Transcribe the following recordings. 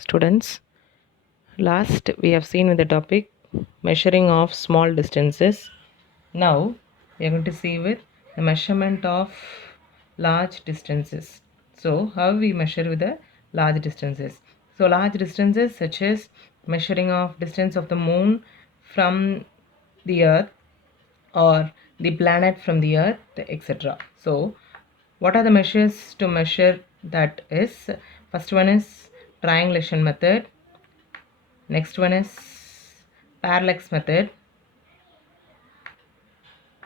students. Last we have seen with the topic measuring of small distances. Now we are going to see with the measurement of large distances. So how we measure with the large distances? So large distances such as measuring of distance of the moon from the earth or the planet from the earth, etc. So what are the measures to measure that is? First one is triangulation method. Next one is parallax method,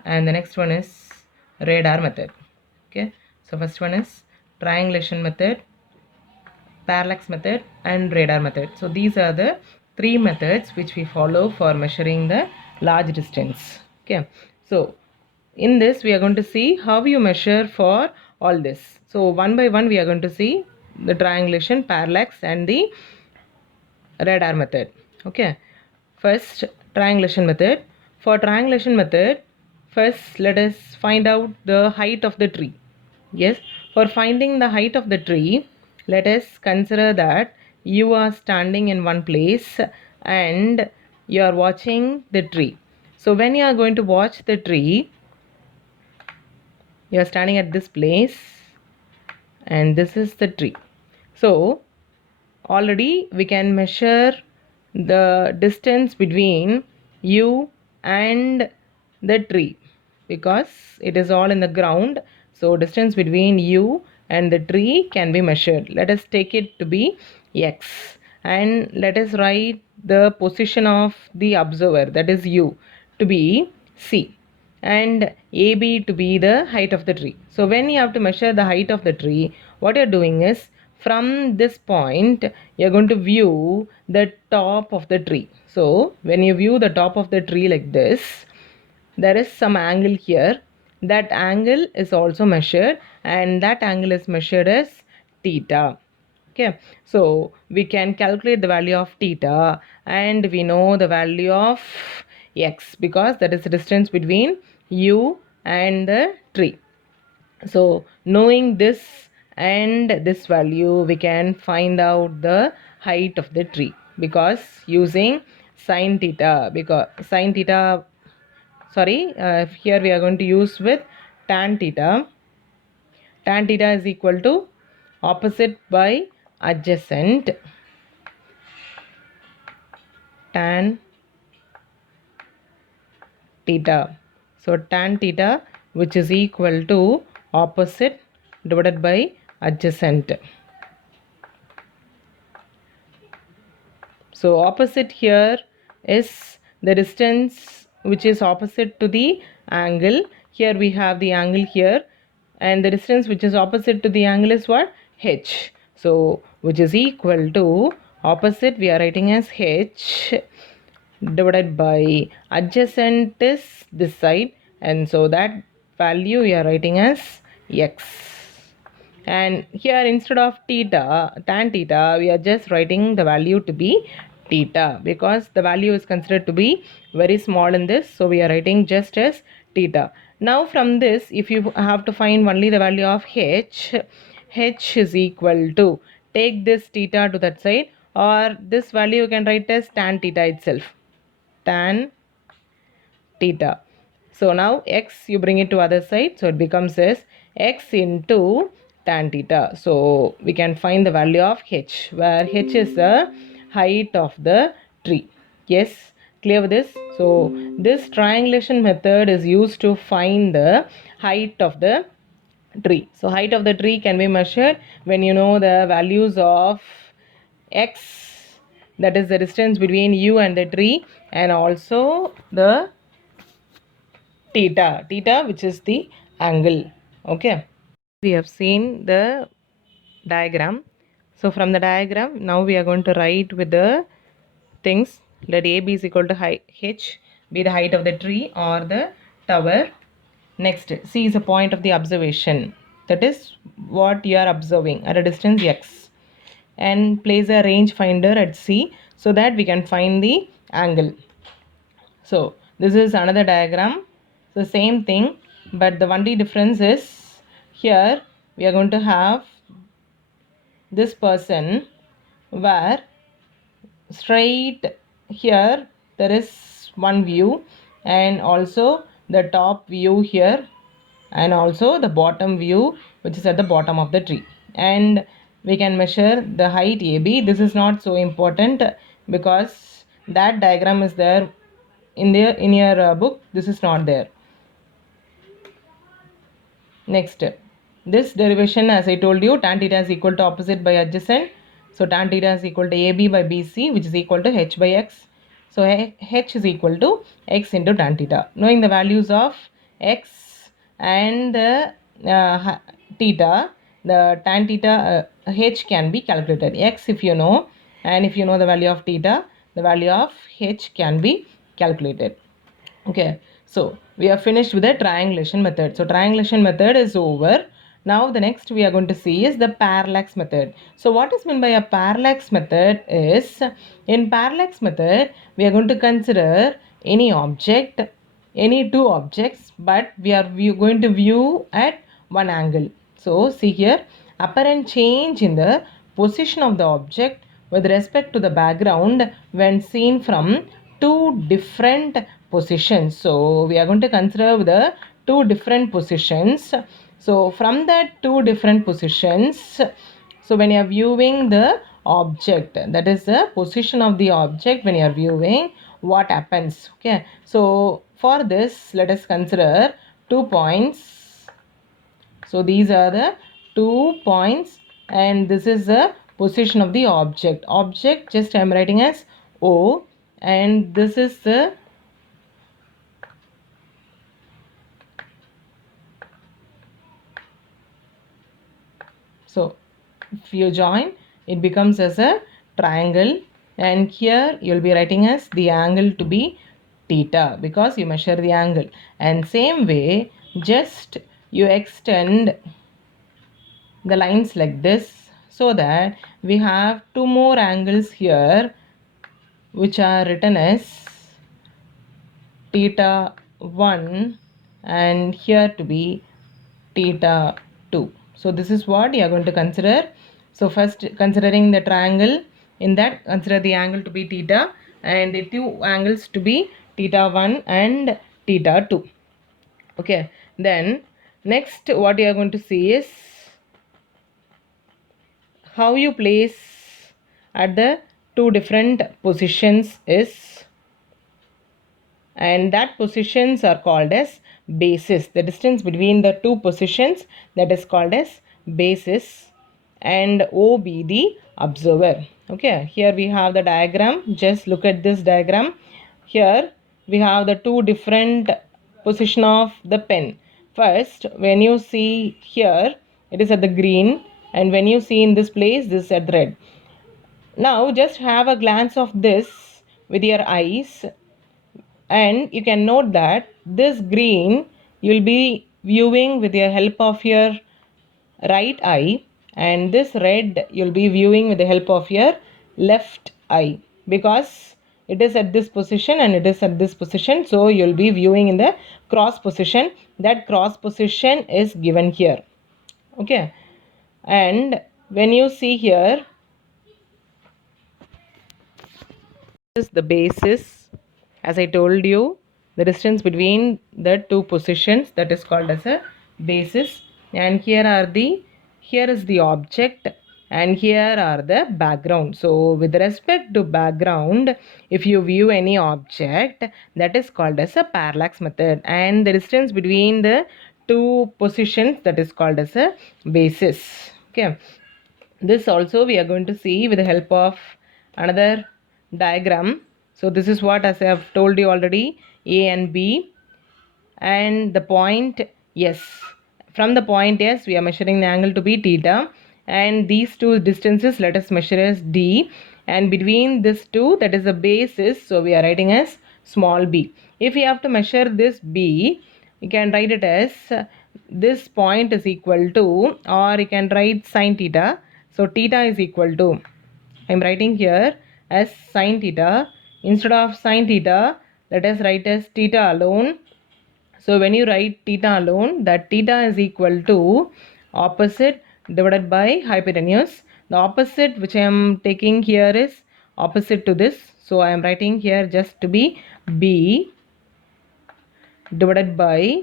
and the next one is radar method. Okay, so first one is triangulation method, parallax method, and radar method. So these are the three methods which we follow for measuring the large distance. Okay, so in this we are going to see how you measure for all this. So one by one we are going to see the triangulation, parallax, and the radar method. Okay, first triangulation method. For triangulation method, first let us find out the height of the tree. Yes, for finding the height of the tree, let us consider that you are standing in one place and you are watching the tree. So when you are going to watch the tree, you are standing at this place and this is the tree. So already we can measure the distance between you and the tree because it is all in the ground. So distance between you and the tree can be measured. Let us take it to be x, and let us write the position of the observer, that is you, to be c, and AB to be the height of the tree. So when you have to measure the height of the tree, what you're doing is from this point you're going to view the top of the tree. So when you view the top of the tree like this, there is some angle here. That angle is also measured, and that angle is measured as theta. Okay, so we can calculate the value of theta, and we know the value of x because that is the distance between you and the tree. So knowing this and this value, we can find out the height of the tree because using sine theta, because sine theta, sorry, here we are going to use with tan theta. Tan theta is equal to opposite by adjacent. Tan theta. So tan theta, which is equal to opposite divided by adjacent. So opposite here is the distance which is opposite to the angle. Here we have the angle here, and the distance which is opposite to the angle is what? H. So which is equal to opposite, we are writing as H, divided by adjacent is this side, and so that value we are writing as x. And here instead of theta, tan theta, we are just writing the value to be theta because the value is considered to be very small in this, so we are writing just as theta. Now from this, if you have to find only the value of h, h is equal to, take this theta to that side, or this value you can write as tan theta itself, tan theta. So now x you bring it to other side, so it becomes as x into tan theta. So we can find the value of h, where h is the height of the tree. Yes, clear with this? So this triangulation method is used to find the height of the tree. So height of the tree can be measured when you know the values of x, that is the distance between you and the tree, and also the theta which is the angle. Okay, we have seen the diagram. So from the diagram now we are going to write with the things. Let AB is equal to h be the height of the tree or the tower. Next, C is a point of the observation, that is what you are observing at a distance x, and place a range finder at C so that we can find the angle. So this is another diagram. So same thing, but the only difference is here we are going to have this person where straight here there is one view, and also the top view here, and also the bottom view which is at the bottom of the tree. And we can measure the height AB. This is not so important because that diagram is there in your book. This is not there. Next, this derivation, as I told you, tan theta is equal to opposite by adjacent. So tan theta is equal to AB by BC, which is equal to H by X. So H is equal to X into tan theta. Knowing the values of X and the theta, the tan theta H can be calculated. X if you know, and if you know the value of theta, the value of H can be calculated. Okay, so we are finished with the triangulation method. So triangulation method is over. Now the next we are going to see is the parallax method. So what is meant by a parallax method is, in parallax method we are going to consider any object, any two objects, but we are going to view at one angle. So see here, apparent change in the position of the object with respect to the background when seen from two different positions. So we are going to consider the two different positions. So from that two different positions, so when you are viewing the object, that is the position of the object when you are viewing, what happens. Okay, so for this let us consider 2 points. So these are the 2 points, and this is the position of the object just I am writing as O, and this is the so if you join it becomes as a triangle, and here you will be writing as the angle to be theta because you measure the angle. And same way, just you extend the lines like this, so that we have two more angles here which are written as theta 1 and here to be theta 2. So this is what you are going to consider. So first, considering the triangle, in that consider the angle to be theta and the two angles to be theta 1 and theta 2. Okay, then next what you are going to see is how you place at the two different positions is, and that positions are called as bases. The distance between the two positions, that is called as bases, and O be the observer. Okay, here we have the diagram. Just look at this diagram. Here we have the two different position of the pen. First, when you see here, it is at the green, and when you see in this place, this is at red. Now just have a glance of this with your eyes, and you can note that this green you'll be viewing with the help of your right eye, and this red you'll be viewing with the help of your left eye, because it is at this position and it is at this position, so you'll be viewing in the cross position. That cross position is given here. Okay, and when you see here, is the basis. As I told you, the distance between the two positions, that is called as a basis. And here is the object, and here are the background. So with respect to background, if you view any object, that is called as a parallax method, and the distance between the two positions, that is called as a basis. Okay, this also we are going to see with the help of another diagram. So this is what, as I have told you already, A and B, and the point S. From the point S we are measuring the angle to be theta, and these two distances let us measure as D, and between this two, that is the basis, so we are writing as small b. If we have to measure this B, you can write it as this point is equal to, or you can write sine theta. So theta is equal to, I am writing here as sine theta. Instead of sine theta, let us write as theta alone. So when you write theta alone, that theta is equal to opposite divided by hypotenuse. The opposite which I am taking here is opposite to this. So I am writing here just to be B divided by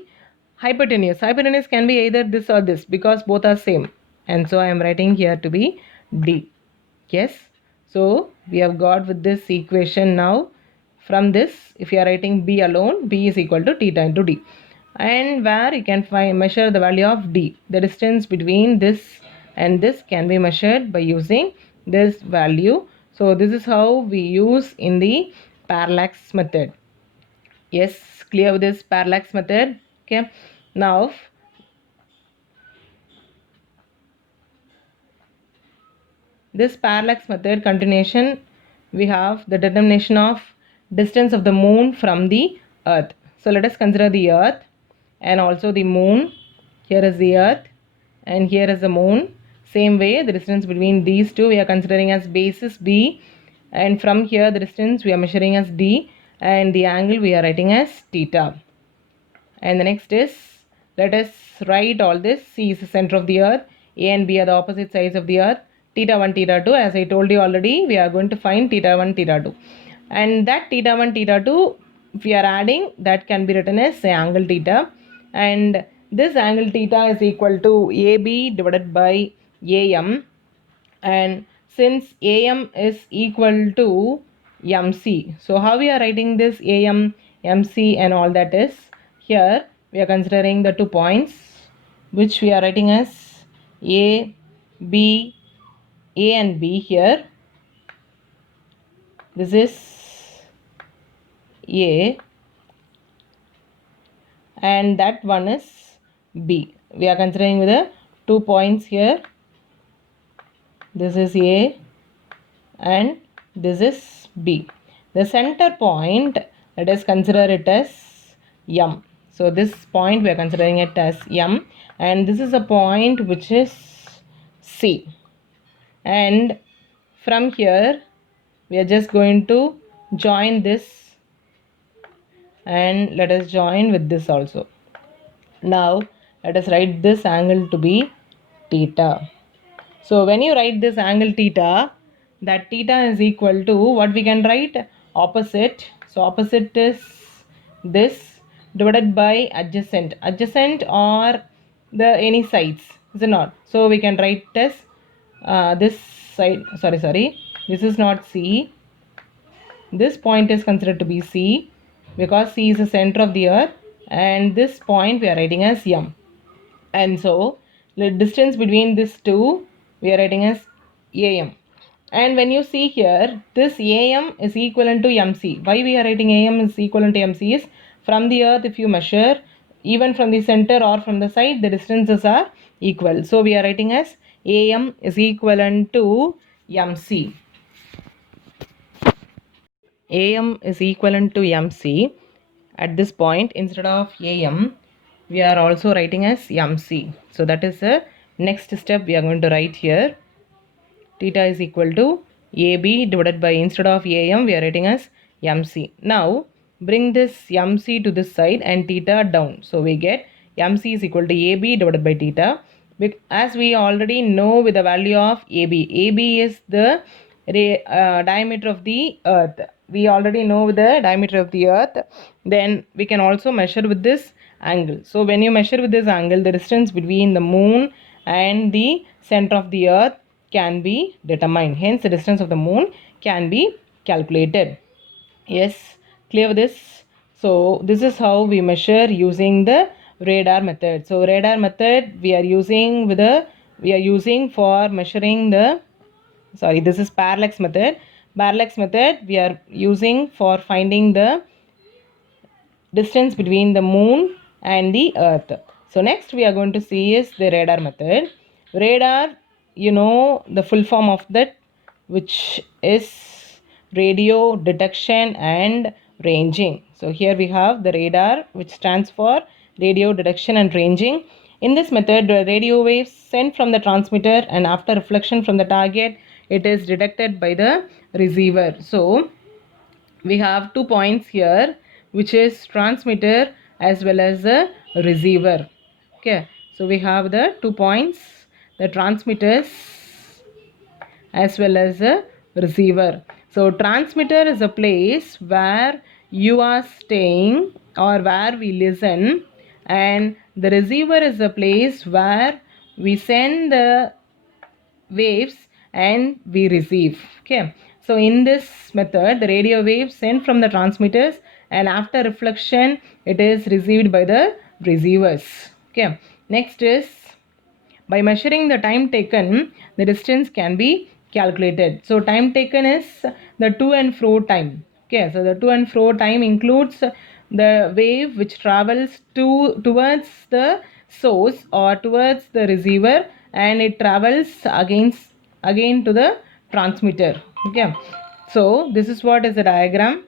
hypotenuse. Hypotenuse can be either this or this because both are same. And so I am writing here to be D. Yes. So we have got with this equation now. From this, if you are writing B alone, B is equal to theta into D. And where you can measure the value of D. The distance between this and this can be measured by using this value. So this is how we use in the parallax method. Yes, clear with this parallax method. Okay. Now this parallax method continuation, we have the determination of distance of the moon from the earth. So let us consider the earth and also the moon. Here is the earth and here is the moon. Same way, the distance between these two we are considering as base is B, and from here the distance we are measuring as D, and the angle we are writing as theta. And the next is, let us write all this. C is the center of the earth, A and B are the opposite sides of the earth, theta 1, theta 2. As I told you already, we are going to find theta 1, theta 2. And that theta 1, theta 2, if we are adding, that can be written as say, angle theta. And this angle theta is equal to AB divided by AM. And since AM is equal to MC, so how we are writing this AM, MC and all that is, here we are considering the 2 points which we are writing as A, B, A and B here. This is A and that one is B. We are considering with the 2 points here. This is A and this is B. The center point, let us consider it as M. So this point we are considering it as M, and this is a point which is C. And from here we are just going to join this, and let us join with this also. Now let us write this angle to be theta. So when you write this angle theta, that theta is equal to what we can write? Opposite. So opposite is this divided by adjacent. Adjacent or the any sides, is it not? So we can write this this side. Sorry. This is not C. This point is considered to be C because C is the center of the earth, and this point we are writing as M. And so the distance between these two we are writing as AM. And when you see here, this AM is equivalent to MC. Why we are writing AM is equivalent to MC is, from the earth if you measure, even from the center or from the side, the distances are equal. So we are writing as AM is equivalent to MC. AM is equivalent to MC. At this point, instead of AM, we are also writing as MC. So that is the next step we are going to write here. Theta is equal to AB divided by, instead of AM, we are writing as MC. Now bring this MC to this side and theta down. So we get MC is equal to AB divided by theta. As we already know with the value of AB, AB is the diameter of the earth. We already know with the diameter of the earth. Then we can also measure with this angle. So when you measure with this angle, the distance between the moon and the center of the earth can be determined. Hence the distance of the moon can be calculated. Yes, clear with this? So this is how we measure using the radar method. So radar method we are using for measuring the, this is parallax method. Parallax method we are using for finding the distance between the moon and the earth. So next we are going to see is the radar method. Radar, you know the full form of that, which is radio detection and ranging. So here we have the radar, which stands for radio detection and ranging. In this method, the radio waves sent from the transmitter, and after reflection from the target, it is detected by the receiver. So we have 2 points here, which is transmitter as well as the receiver. Okay, so we have the 2 points, the transmitters as well as a receiver. So transmitter is a place where you are staying or where we listen, and the receiver is a place where we send the waves and we receive. Okay, so in this method the radio waves sent from the transmitters, and after reflection it is received by the receivers. Okay, next is by measuring the time taken, the distance can be calculated. So time taken is the to and fro time. Okay, so the to and fro time includes the wave which travels towards the source or towards the receiver, and it travels again to the transmitter. Okay, so this is what is the diagram.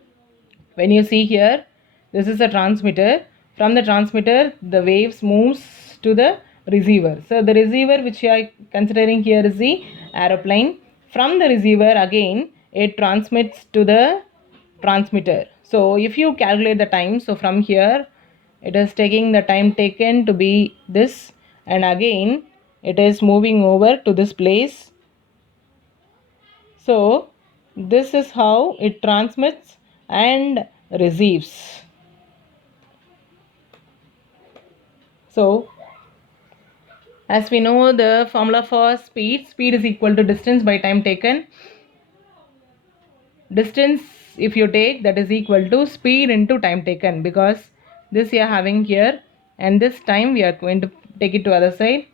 When you see here, this is a transmitter. From the transmitter the waves moves to the receiver. So the receiver which you are considering here is the aeroplane. From the receiver again it transmits to the transmitter. So if you calculate the time, so from here it is taking the time taken to be this, and again it is moving over to this place. So this is how it transmits and receives. So as we know the formula for speed is equal to distance by time taken. Distance if you take, that is equal to speed into time taken, because this we are having here and this time we are going to take it to other side.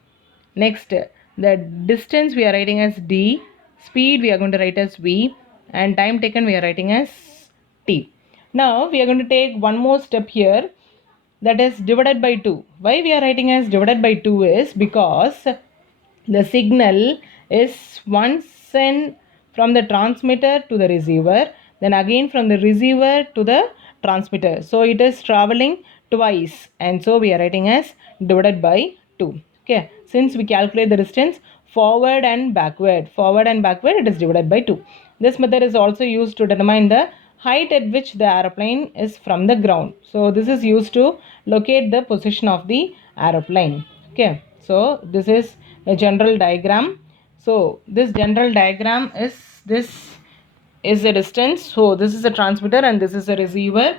Next, the distance we are writing as d, speed we are going to write as v, and time taken we are writing as t. Now we are going to take one more step here, that is divided by 2. Why we are writing as divided by 2 is because the signal is once sent from the transmitter to the receiver, then again from the receiver to the transmitter. So it is traveling twice, and so we are writing as divided by 2. Okay, since we calculate the distance forward and backward, it is divided by 2. This method is also used to determine the height at which the aeroplane is from the ground. So this is used to locate the position of the aeroplane. Okay, so this is a general diagram. So this general diagram is, this is the distance. So this is a transmitter and this is a receiver.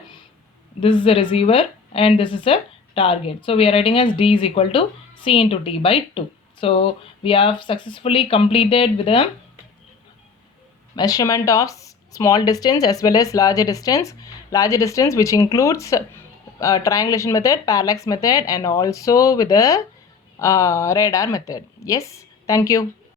This is a receiver and this is a target. So we are writing as d is equal to c into t by 2. So we have successfully completed with a measurement of small distance as well as larger distance which includes triangulation method, parallax method, and also with the radar method. Yes, thank you.